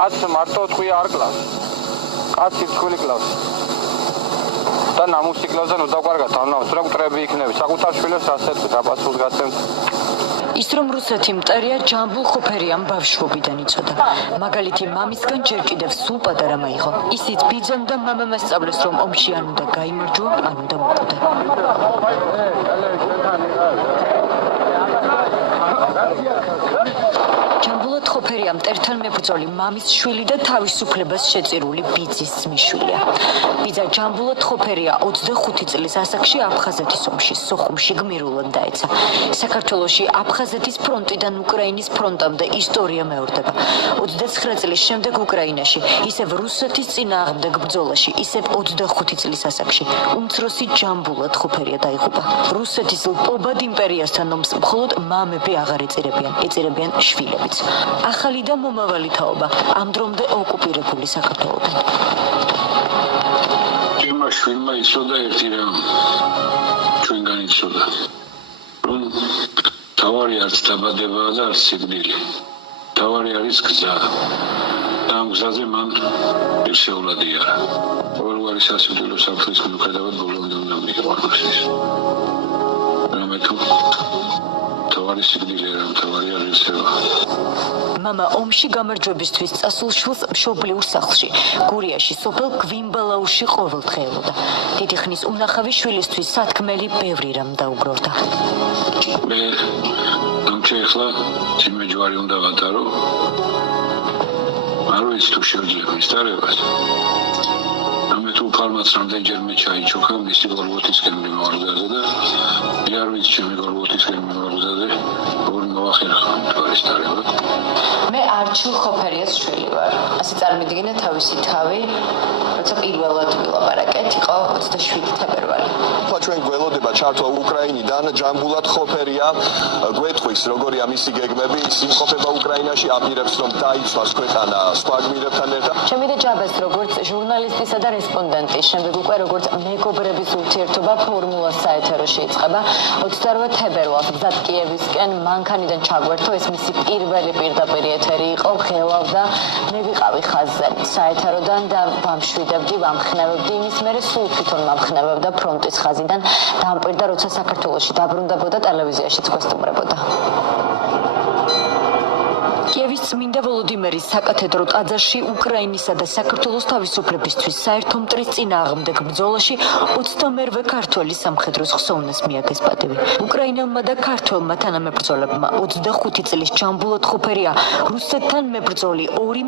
კაცს მარტო თქვია არ კლავს. კაცი თქვილი კლავს. და ნამუსი კლავს და ნუ დაგვარგათ ამას, რა გტრები იქნები. საკუთარ შვილებს ასეთ დაპასუხს გაცემთ. ის რომ რუსეთი მტერია ჯამბულ ხოფერიამ ბავშვობიდან იცოდა. მაგალითი მამისგან ჯერ კიდევ სულ პატარა მაიღო. ისიც ბიძამ და მამამ ასწავლეს რომ ომში ან უნდა გაიმარჯვა, ან უნდა მოკვდა. ჯამბულად ხოფერია მტერთან მებრძოლი მამის შვილი და თავისუფლებას შეწირული ბიძის ძმისშვილია. ბიძა ჯამბულად ხოფერია 25 წლის ასაკში აფხაზეთის ომში სოხუმში გმირულად დაეცა. საქართველოში აფხაზეთის ფრონტიდან უკრაინის ფრონტამდე ისტორია მეორდება. 29 წლის შემდეგ უკრაინაში, ისევ რუსეთის წინააღმდეგ ბრძოლაში, ისევ 25 წლის ასაკში უმცროსი ჯამბულად ხოფერია დაიღუპა. რუსეთის ლპობად იმპერიასთან ომს მხოლოდ მამები აღარ ეწირებიან, ეწირებიან შვილებიც. ახალი და მომავალი თაობა ამ დრომდე ოკუპირებული საქართველოდან. ჩემმა შვილმა იცოდა ერთი რამ, ჩვენგან იცოდა, რომ თავარი არც დაბადებაა და არც სიკვდილი. თავარი არის გზა. და ამ გზაზე მან ერთეულად იარა. ყოველგვარი სასიკვდილო საფრთხის მიუხედავად ბოლომდე უნდა მიყვარდეს. რამე თუ თავარი სიკვდილია, რომ თავარი არ იცევა. მამა ომში გამარჯვებისთვის წასულ შვილს მშობლიურ სახლში, გურიაში, სოფელ გვიმბალაურში ყოველდღიურობდა. დიდი ხნის უნახავი შვილისთვის სათქმელი ბევრი რამ დაუგროვდა. მე ამჩე ახლა ძიმე ჯვარი უნდა ვატარო. არ ვიცი თუ შევძლებ მისტარებას. ამე თუ ფარმაც რამდენჯერმე ჩაიჩოქა მისი გორბოთისკენ მიმოარგზაზე და მე არ ვიცი ჩემი გორბოთისკენ მიმოარგზაზე როგორ მოვახერხა მთვარის დარება. მე არჩილ ხოფერიას შვილი ვარ. ასე წარმოვიდგინე თავისი თავი, როცა პირველად ვილაპარაკეთ, იყო 27 თებერვალი. ჩვენ გველოდება ჩართვა უკრაინიდან ჯამბულად ხოფერია გვეტყვის როგორია მისი გეგმები, ის იმყოფება უკრაინაში, აპირებს რომ დაიცვას ქვეყანა სხვა გმირებთან ერთად. ჩემი და ჯაბეს როგორც ჟურნალისტისა და რესპონდენტის, შემდეგ უკვე როგორც მეგობრების ურთიერთობა ფორმულას საეთეროში იწყება. 28 თებერვალს გზად კიევისკენ მანქანიდან ჩაგვერთო, ეს მისი პირველი პირდაპირ ეთერი იყო, ღელავდა, მე ვიყავი ხაზზე საეთეროდან და ვამშვიდებდი, ვამხნევებდი, იმის მერე სულ თვითონ ვამხნევებდა ფრონტის ხაზიდან. დამპირდა, როცა საქართველოში დაბრუნდებოდა, ტელევიზიაშიც გვესტუმრებოდა. კიევის წმინდა ვოლოდიმერის საკათედრო ტაძარში უკრაინისა და საქართველოს თავისუფლებისთვის საერთო მტრის წინააღმდეგ ბრძოლაში 28 ქართველი სამხედროს ხსოვნას მიაგეს პატივი. უკრაინელმა და ქართველმა თანამებრძოლებმა 25 წლის ჯამბულად ხოფერია რუსეთთან მებრძოლი ორი